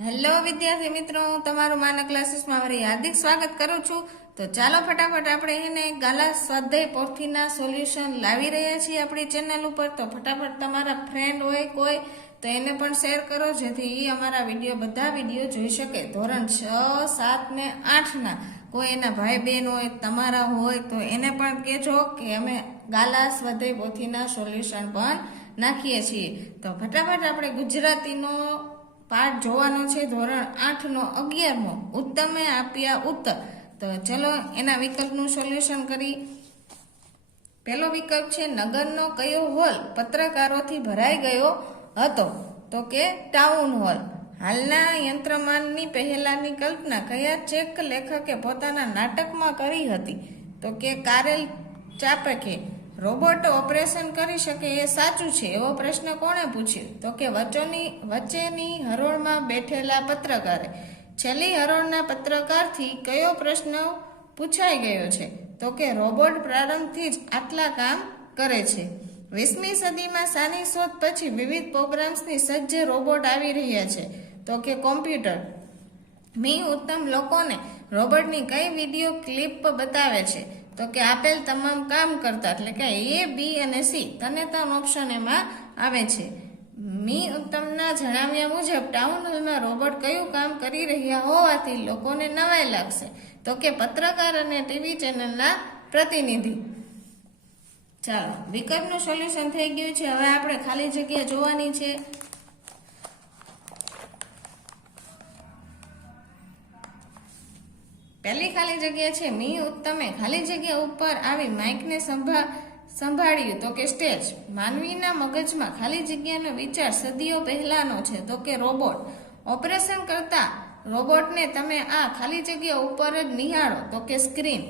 Hello વિદ્યાર્થી મિત્રો, તમારું માના ક્લાસીસમાં મારી હાર્દિક સ્વાગત કરું છું. તો ચાલો ફટાફટ આપણે એને ગાલા સ્વાધ્યાય પોથીના સોલ્યુશન લાવી રહ્યા છીએ આપણી ચેનલ ઉપર. તો ફટાફટ તમારા ફ્રેન્ડ હોય કોઈ, તો એને પણ શેર કરો, જેથી એ અમારા વીડિયો બધા વીડિયો જોઈ શકે. ધોરણ છ, સાત ને આઠના કોઈ એના ભાઈ બહેન હોય, તમારા હોય, તો એને પણ કહેજો કે અમે ગાલા સ્વાધ્યાય પોથીના સોલ્યુશન પણ નાખીએ છીએ. તો ફટાફટ આપણે ગુજરાતીનો પાઠ જોવાનો છે ધોરણ આઠ નો અગિયારમો. ઉત્તમે આપ્યા ઉત્તર. તો ચલો એના વિકલ્પનું સોલ્યુશન કરી. પહેલો વિકલ્પ છે નગરનો કયો હોલ પત્રકારોથી ભરાઈ ગયો હતો? તો કે ટાઉન હોલ. હાલના યંત્રમાનની પહેલાની કલ્પના કયા ચેક લેખકે પોતાના નાટકમાં કરી હતી? તો કે કારેલ ચાપકે. રોબોટ ઓપરેશન કરી શકે એ સાચું છે? એવો પ્રશ્ન કોણે પૂછ્યો? તો કે વચ્ચોની, વચ્ચેની હરોળમાં બેઠેલા પત્રકારે. છેલ્લી હરોળના પત્રકારથી કયો પ્રશ્ન પૂછાઈ ગયો છે? તો કે રોબોટ પ્રારંભથી જ આટલા કામ કરે છે. વીસમી સદીમાં સાની શોધ પછી વિવિધ પ્રોગ્રામ્સની સજ્જ રોબોટ આવી રહ્યા છે. તો કે કોમ્પ્યુટર. મી ઉત્તમ લોકોને રોબોટની કઈ વીડિયો ક્લિપ બતાવે છે? તો કે આપેલ તમામ કામ કરતા, એટલે કે એ, બી અને સી, તને ત્રણ ઓપ્શન એમાં આવે છે. મી ઉત્તમના જણાવ્યા મુજબ ટાઉન હોલમાં રોબોટ કયું કામ કરી રહ્યા હોવાથી લોકોને નવાઈ લાગશે. તો કે પત્રકાર અને ટીવી ચેનલના પ્રતિનિધિ. ચાલો, વિકલ્પનું સોલ્યુશન થઈ ગયું છે. હવે આપણે ખાલી જગ્યા જોવાની છે. પહેલી ખાલી જગ્યા છે મી ઉત્તમે. ખાલી જગ્યા ઉપર આવી માઇકને સંભા, સંભાળ્યું. તો કે સ્ટેજ. માનવીના મગજમાં ખાલી જગ્યાનો વિચાર સદીઓ પહેલાનો છે. તો કે રોબોટ. ઓપરેશન કરતા રોબોટને તમે આ ખાલી જગ્યા ઉપર જ નિહાળો. તો કે સ્ક્રીન.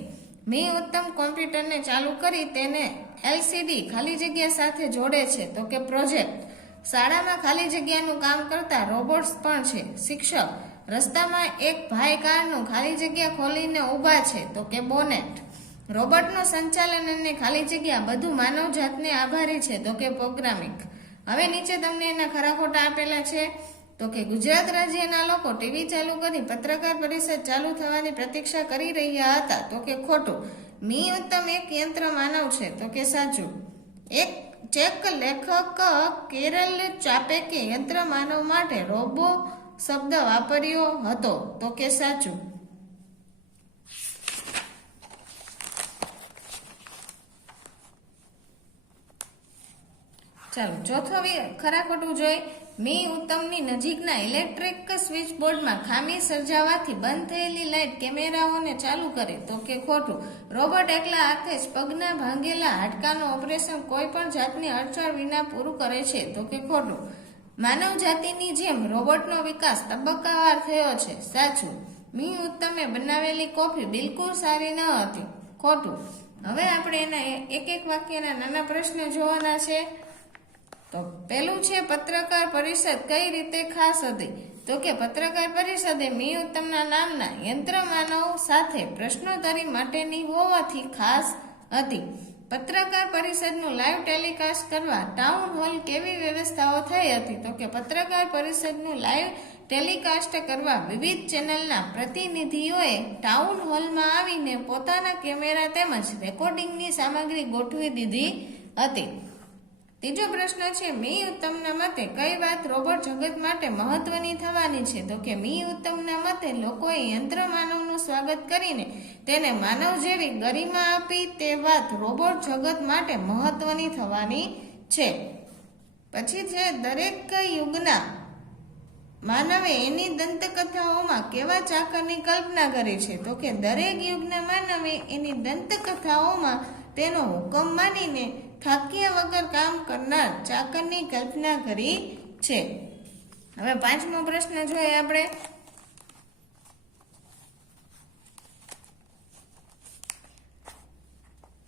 મી ઉત્તમ કોમ્પ્યુટરને ચાલુ કરી તેને એલસીડી ખાલી જગ્યા સાથે જોડે છે. તો કે પ્રોજેક્ટ. શાળામાં ખાલી જગ્યાનું કામ કરતા રોબોટ્સ પણ છે. શિક્ષક. રસ્તામાં એક ભાઈ કારનું ખાલી જગ્યા ખોલીને ઊભા છે, તો કે બોનેટ. રોબોટનું સંચાલન અને ખાલી જગ્યા બધું માનવ જાતને આભારી છે, તો કે પ્રોગ્રામિંગ. હવે નીચે તમને એના ખરા ખોટા આપેલા છે, તો કે ગુજરાત રાજ્યના લોકો ટીવી ચાલુ કરી પત્રકાર પરિષદ ચાલુ થવાની પ્રતીક્ષા કરી રહ્યા હતા, તો કે ખોટું. મી ઉત્તમ એક યંત્ર માનવ છે, તો કે સાચું. એક ચેક લેખક કેરલ ચાપેકે યંત્ર માનવ માટે રોબો શબ્દ વાપર્યો હતો. તો કે સાચું? ચાલો, ચોથો ખરા ખોટું જોઈએ. મી ઉત્તમની નજીકના ઇલેક્ટ્રિક સ્વિચ બોર્ડમાં ખામી સર્જાવાથી બંધ થયેલી લાઇટ કેમેરાઓને ચાલુ કરે. તો કે ખોટું? રોબોટ એકલા હાથે જ પગના ભાંગેલા હાડકાનું ઓપરેશન કોઈ પણ જાતની અડચણ વિના પૂરું કરે છે. તો કે ખોટું? માનવ જાતિની જેમ રોબોટનો વિકાસ તબક્કાવાર થયો છે. સાચું, મી ઉત્તમે બનાવેલી કોફી બિલકુલ સારી ન હતી. ખોટું. હવે આપણે એના એક એક વાક્યના નાના પ્રશ્ન જોવાના છે. તો પહેલું છે, પત્રકાર પરિષદ કઈ રીતે ખાસ હતી? તો કે પત્રકાર પરિષદે મી ઉત્તમના નામના યંત્ર માનવ સાથે પ્રશ્નોત્તરી માટેની હોવાથી ખાસ હતી. પત્રકાર પરિષદનું લાઈવ ટેલિકાસ્ટ કરવા ટાઉન હોલ કેવી વ્યવસ્થાઓ થઈ હતી? તો કે પત્રકાર પરિષદનું લાઈવ ટેલિકાસ્ટ કરવા વિવિધ ચેનલના પ્રતિનિધિઓએ ટાઉન હોલમાં આવીને પોતાના કેમેરા તેમજ રેકોર્ડિંગની સામગ્રી ગોઠવી દીધી હતી. ત્રીજો પ્રશ્ન છે, મી ઉત્તમના મતે કઈ વાત રોબોટ જગત માટે મહત્વની થવાની છે? તો કે મી ઉત્તમના મતે લોકોએ યંત્ર માનવનું સ્વાગત કરીને તેને માનવ જેવી ગરિમા આપી તે વાત રોબોટ જગત માટે મહત્વની થવાની છે. પછી છે, દરેક યુગના માનવે એની દંતકથાઓમાં કેવા ચાકરની કલ્પના કરી છે? તો કે દરેક યુગના માનવે એની દંતકથાઓમાં તેનો હુકમ માનીને થાક્યા વગર કામ કરનાર ચાકરની કલ્પના કરી છે. હવે પાંચમો પ્રશ્ન જોઈએ આપણે.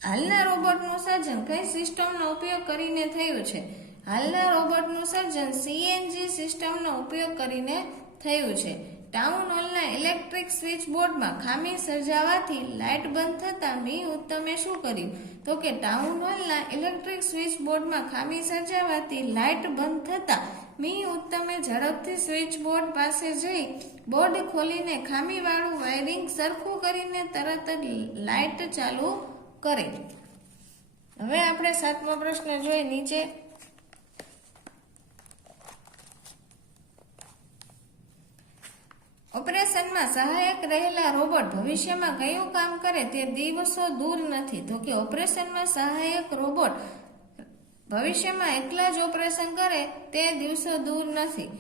હાલના રોબોટનું સર્જન કઈ સિસ્ટમનો ઉપયોગ કરીને થયું છે? હાલના રોબોટનું સર્જન સીએનજી સિસ્ટમનો ઉપયોગ કરીને થયું છે. ટાઉન હોલના ઇલેક્ટ્રિક સ્વિચ બોર્ડમાં ખામી સર્જાવાથી લાઇટ બંધ થતાં મી ઉત્તમે શું કર્યું? તો કે ટાઉન હોલના ઇલેક્ટ્રિક સ્વિચ બોર્ડમાં ખામી સર્જાવાથી લાઇટ બંધ થતાં મી ઉત્તમે ઝડપથી સ્વિચ બોર્ડ પાસે જઈ બોર્ડ ખોલીને ખામીવાળું વાયરિંગ સરખું કરીને તરત જ લાઇટ ચાલુ કરે. હવે આપણે સાતમો પ્રશ્ન જોઈએ. નીચે ઓપરેશનમાં સહાયક રહેલા રોબોટ ભવિષ્યમાં કયું કામ કરે તે દિવસો દૂર નથી. તો કે ઓપરેશનમાં સહાયક રોબોટ ભવિષ્યમાં એકલા જ ઓપરેશન કરે તે દિવસો દૂર નથી.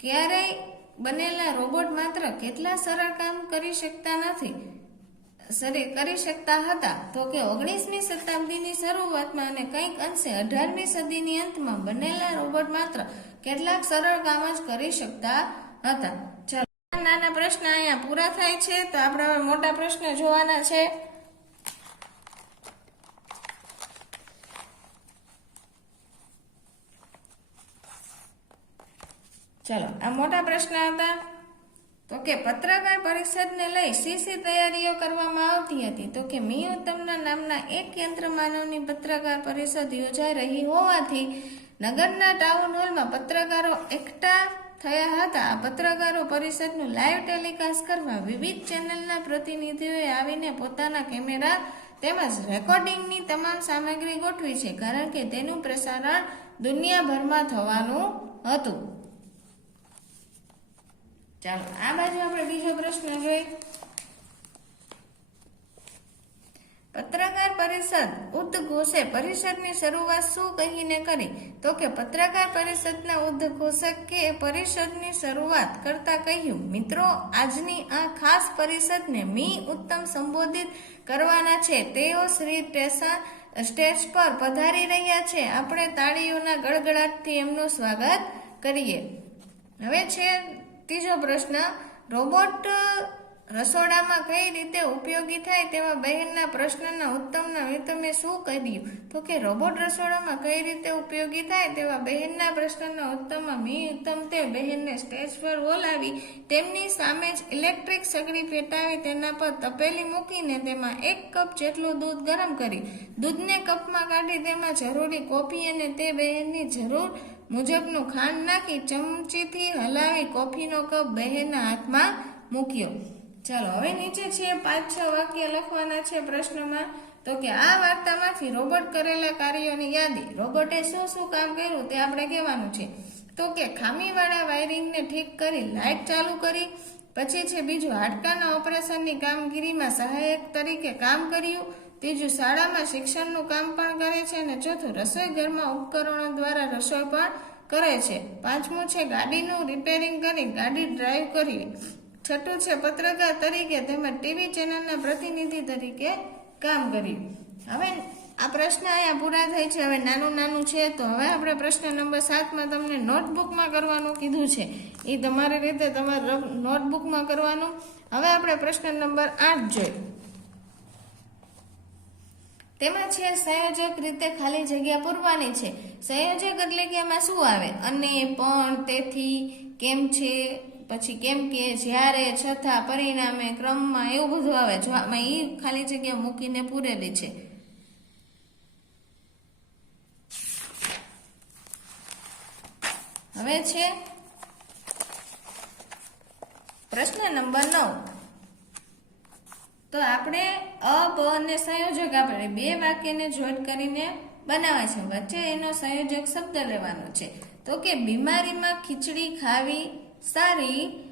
ક્યારેય બનેલા રોબોટ માત્ર કેટલા સરળ કામ કરી શકતા નથી, સરી, કરી શકતા હતા. તો કે ઓગણીસમી શતાબ્દીની શરૂઆતમાં અને કંઈક અંશે અઢારમી સદીની અંતમાં બનેલા રોબોટ માત્ર કેટલાક સરળ કામ જ કરી શકતા હતા. નાના પ્રશ્ન અહીંયા પૂરા થાય છે, તો આપણે હવે મોટા પ્રશ્ન જોવાના છે. ચલો, આ મોટા પ્રશ્ન હતા. તો કે પત્રકાર પરિષદને લઈ સીસી તૈયારીઓ કરવામાં આવતી હતી? તો કે મી ઉત્તમના નામના એક યંત્ર માનવની પત્રકાર પરિષદ યોજાઈ રહી હોવાથી નગરના ટાઉન હોલમાં પત્રકારો એકઠા થયા હતા. પત્રકારો પરિષદનું લાઈવ ટેલિકાસ્ટ કરવા વિવિધ ચેનલના પ્રતિનિધિઓએ આવીને પોતાના કેમેરા તેમજ રેકોર્ડિંગની તમામ સામગ્રી ગોઠવી છે, કારણ કે તેનું પ્રસારણ દુનિયાભરમાં થવાનું હતું. ચાલો, આ બાજુ આપણે બીજો પ્રશ્ન જોઈ પત્રકાર પરિષદ ઉદ્ઘોષે પરિષદની શરૂઆત શું કહીને કરી? તો કે પત્રકાર પરિષદના ઉદ્ઘોષકે પરિષદની શરૂઆત કરતા કહ્યું, મિત્રો, આજની આ ખાસ પરિષદને મી ઉત્તમ સંબોધિત કરવાના છે. તેઓ શ્રી ટેસા સ્ટેજ પર પધારી રહ્યા છે. આપણે તાળીઓના ગડગડાટથી એમનું સ્વાગત કરીએ. હવે છે ત્રીજો પ્રશ્ન, રોબોટ રસોડામાં કઈ રીતે ઉપયોગી થાય તેવા બહેનના પ્રશ્નના ઉત્તમના તમે શું કર્યું તો કે રોબોટ રસોડામાં કઈ રીતે ઉપયોગી થાય તેવા બહેનના પ્રશ્નના ઉત્તમમાં મી ઉત્તમ તે બહેનને સ્ટેજ પર બોલાવી તેમની સામે જ ઇલેક્ટ્રિક સગડી ફેટાવી તેના પર તપેલી મૂકીને તેમાં એક કપ જેટલું દૂધ ગરમ કરી દૂધને કપમાં કાઢી તેમાં જરૂરી કોફી અને તે બહેનની જરૂર મુજબનું ખાંડ નાખી ચમચીથી હલાવી કોફીનો કપ બહેનના હાથમાં મૂક્યો. ચાલો, હવે નીચે છે પાંચ, છ વાક્ય લખવાના છે પ્રશ્નમાં. તો કે આ વાર્તામાંથી રોબોટ કરેલા કાર્યોની યાદી, રોબોટે શું શું કામ કર્યું તે આપણે કહેવાનું છે. તો કે ખામીવાળા વાયરિંગને ઠીક કરી લાઇટ ચાલુ કરી, પછી છે બીજું હાડકાના ઓપરેશનની કામગીરીમાં સહાયક તરીકે કામ કર્યું, ત્રીજું શાળામાં શિક્ષણનું કામ પણ કરે છે અને ચોથું રસોઈ ઘરમાં ઉપકરણો દ્વારા રસોઈ પણ કરે છે. પાંચમું છે ગાડીનું રિપેરિંગ કરી, ગાડી ડ્રાઈવ કરી છઠ્ઠું છે પત્રકાર તરીકે તેમજ ટીવી ચેનલના પ્રતિનિધિ તરીકે કામ કર્યું. હવે આ પ્રશ્ન અહીંયા પૂરા થાય છે. હવે નાનું નાનું છે તો હવે આપણે પ્રશ્ન નંબર સાતમાં તમને નોટબુકમાં કરવાનું કીધું છે. એ તમારી રીતે તમારે નોટબુકમાં કરવાનું. હવે આપણે પ્રશ્ન નંબર આઠ જોઈએ. તેમાં છે સંયોજક રીતે ખાલી જગ્યા પૂરવાની છે. સંયોજક એટલે કે એમાં શું આવે? અને, પણ, તેથી, કેમ છે? પછી કેમ કે જ્યારે છતાં પરિણામે ક્રમમાં એવું બધું આવે જવાબમાં એ ખાલી જગ્યા મૂકીને પૂરેલી છે. હવે છે પ્રશ્ન નંબર નવ. તો આપણે અ અને સંયોજક આપણે બે વાક્યને જોઈન્ટ કરીને બનાવે છે. વચ્ચે એનો સંયોજક શબ્દ લેવાનો છે. તો કે બીમારીમાં ખીચડી ખાવી સારી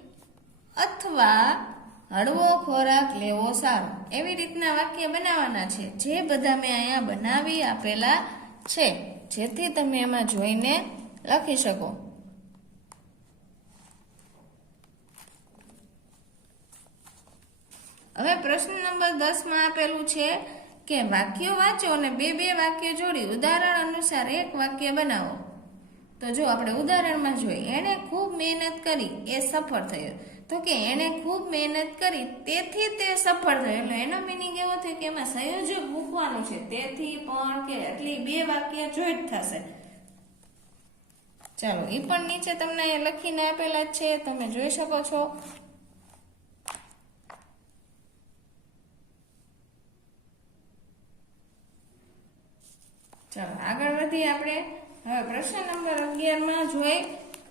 અથવા હળવો ખોરાક લેવો સારો. એવી રીતના વાક્ય બનાવવાના છે. જે બધા મેં અહીંયા બનાવી આપેલા છે, જેથી તમે એમાં જોઈને લખી શકો. હવે પ્રશ્ન નંબર દસમાં આપેલું છે કે વાક્યો વાંચો અને બે બે વાક્ય જોડી. ઉદાહરણ અનુસાર એક વાક્ય બનાવો. તો જો આપણે ઉદાહરણમાં જોઈએ, એણે ખૂબ મહેનત કરી, એ સફળ થયો. તો કે એણે ખૂબ મહેનત કરી, તેથી તે સફળ થયો. એટલે એનો મિનિંગ એવો થયો કે એમાં સંયોજક મૂકવાનું છે. તેથી પણ કે એટલી બે વાક્ય જોઈ જ થશે. ચાલો એ પણ નીચે તમને લખીને આપેલા જ છે, તમે જોઈ શકો છો. ચાલો, આગળ વધીએ આપણે. હવે પ્રશ્ન નંબર અગિયારમાં જોઈ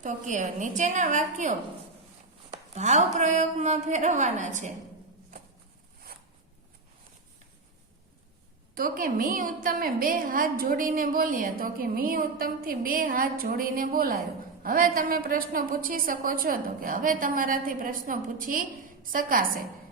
તો કે નીચેના વાક્યો ભાવ પ્રયોગમાં ફેરવવાના છે. તો કે મી ઉત્તમે બે હાથ જોડીને બોલ્યા. તો કે મી ઉત્તમથી બે હાથ જોડીને બોલાયો. હવે તમે પ્રશ્નો પૂછી શકો છો. તો કે હવે તમારાથી પ્રશ્નો પૂછી શકાશે.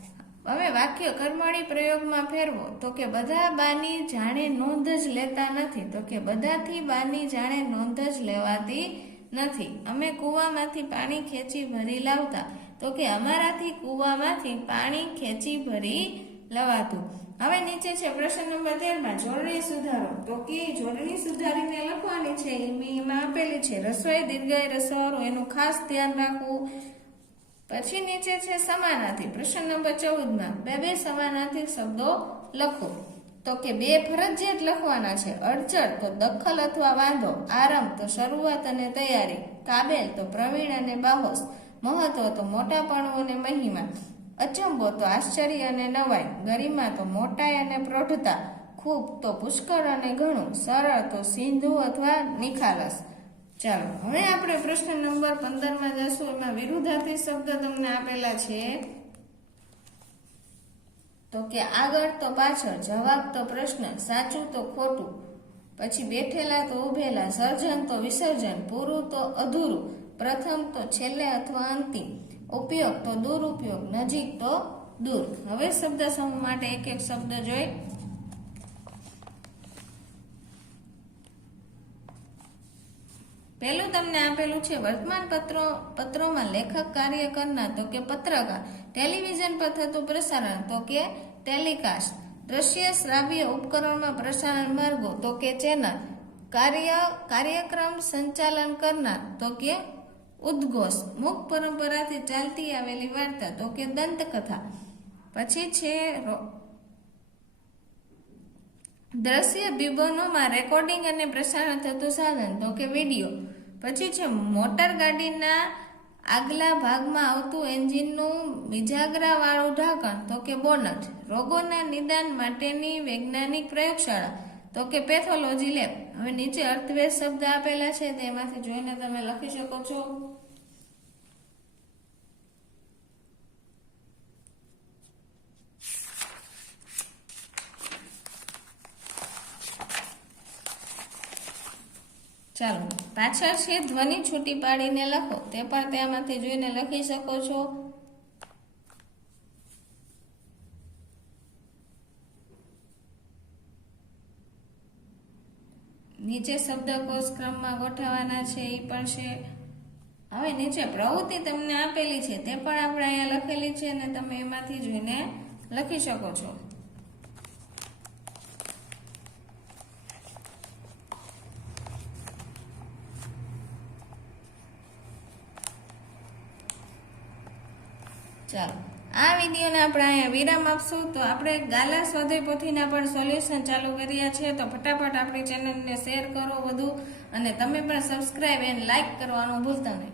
હવે વાક્ય કર્મણી પ્રયોગમાં ફેરવો. તો કે બધા બાની જાણે નોંધ જ લેતા નથી. તો કે બધાથી બાની જાણે નોંધ જ લેવાતી નથી. અમે કૂવામાંથી પાણી ખેંચી ભરી લાવતા. તો કે અમારાથી કૂવામાંથી પાણી ખેંચી ભરી લવાતું. હવે નીચે છે પ્રશ્ન નંબર તેરમાં જોડણી સુધારો. તો કે જોડણી સુધારીને લખવાની છે એમાં આપેલી છે. રસોઈ દીર્ઘાય રસવાળું એનું ખાસ ધ્યાન રાખવું. પછી નીચે છે સમાનાર્થી. પ્રશ્ન નંબર ચૌદમાં બે બે સમાનાર્થી શબ્દો લખો. તો કે બે ફરજિયાત લખવાના છે. અડચણ, તો દખલ અથવા વાંધો. આરંભ, તો શરૂઆત અને તૈયારી. કાબેલ, તો પ્રવીણ અને બાહોશ. મહત્વ, તો મોટાપણું અને મહિમા. અચંબો, તો આશ્ચર્ય અને નવાઈ. ગરિમા, તો મોટાઈ અને પ્રૌઢતા. ખૂબ, તો પુષ્કળ અને ઘણું. સરળ, તો સિંધુ અથવા નિખાલસ. ચાલો, હવે આપણે પ્રશ્ન નંબર પંદરમાં જશું. એમાં વિરુદ્ધાર્થી શબ્દ તમને આપેલા છે. તો કે આગળ તો પાછળ જવાબ તો પ્રશ્ન, સાચું તો ખોટું. પછી બેઠેલા તો ઉભેલા, સર્જન તો વિસર્જન, પૂરું તો અધૂરું. પ્રથમ તો છેલ્લે અથવા અંતિમ. ઉપયોગ તો દુરુપયોગ, નજીક તો દૂર. હવે શબ્દ સમૂહ માટે એક એક શબ્દ જોઈ. પહેલું તમને આપેલું છે, વર્તમાન પત્રો, પત્રોમાં લેખક કાર્ય કરનાર, તો કે પત્રકાર, ટેલિવિઝન પર થતું પ્રસારણ, તો કે ટેલિકાસ્ટ, દ્રશ્ય શ્રાવ્ય ઉપકરણમાં પ્રસારણ માર્ગો, તો કે ચેનલ, કાર્ય, કાર્યક્રમ સંચાલન કરનાર, તો કે ઉદ્ઘોષ, મુખ પરંપરાથી ચાલતી આવેલી વાર્તા, તો કે દંતકથા. પછી છે દ્રશ્ય વિબોનોમાં રેકોર્ડિંગ અને પ્રસારણ થતું સાધન, તો કે વીડિયો પછી છે મોટર ગાડીના આગલા ભાગમાં આવતું એન્જિનનું મિજાગરાવાળું ઢાંકણ, તો કે બોનટ. રોગોના નિદાન માટેની વૈજ્ઞાનિક પ્રયોગશાળા, તો કે પેથોલોજી લેબ. હવે નીચે અર્થવેદ શબ્દ આપેલા છે, તેમાંથી જોઈને તમે લખી શકો છો. ચાલો, પાછળ છે ધ્વનિ છૂટી પાડીને લખો. તે પણ તેમાંથી જોઈને લખી શકો છો. નીચે શબ્દકોશ ક્રમમાં ગોઠવવાના છે એ પણ છે. હવે નીચે પ્રવૃત્તિ તમને આપેલી છે, તે પણ આપણે અહીંયા લખેલી છે અને તમે એમાંથી જોઈને લખી શકો છો. ચાલો, આ વિડીયોને આપણે અહીંયા વિરામ આપશું. તો આપણે ગાલા સ્વાધ્યાય પોથીના પણ સોલ્યુશન ચાલુ કર્યા છે. તો ફટાફટ આપણી ચેનલને શેર કરો વધુ અને તમે પણ સબસ્ક્રાઈબ એન્ડ લાઇક કરવાનું ભૂલતા નહીં.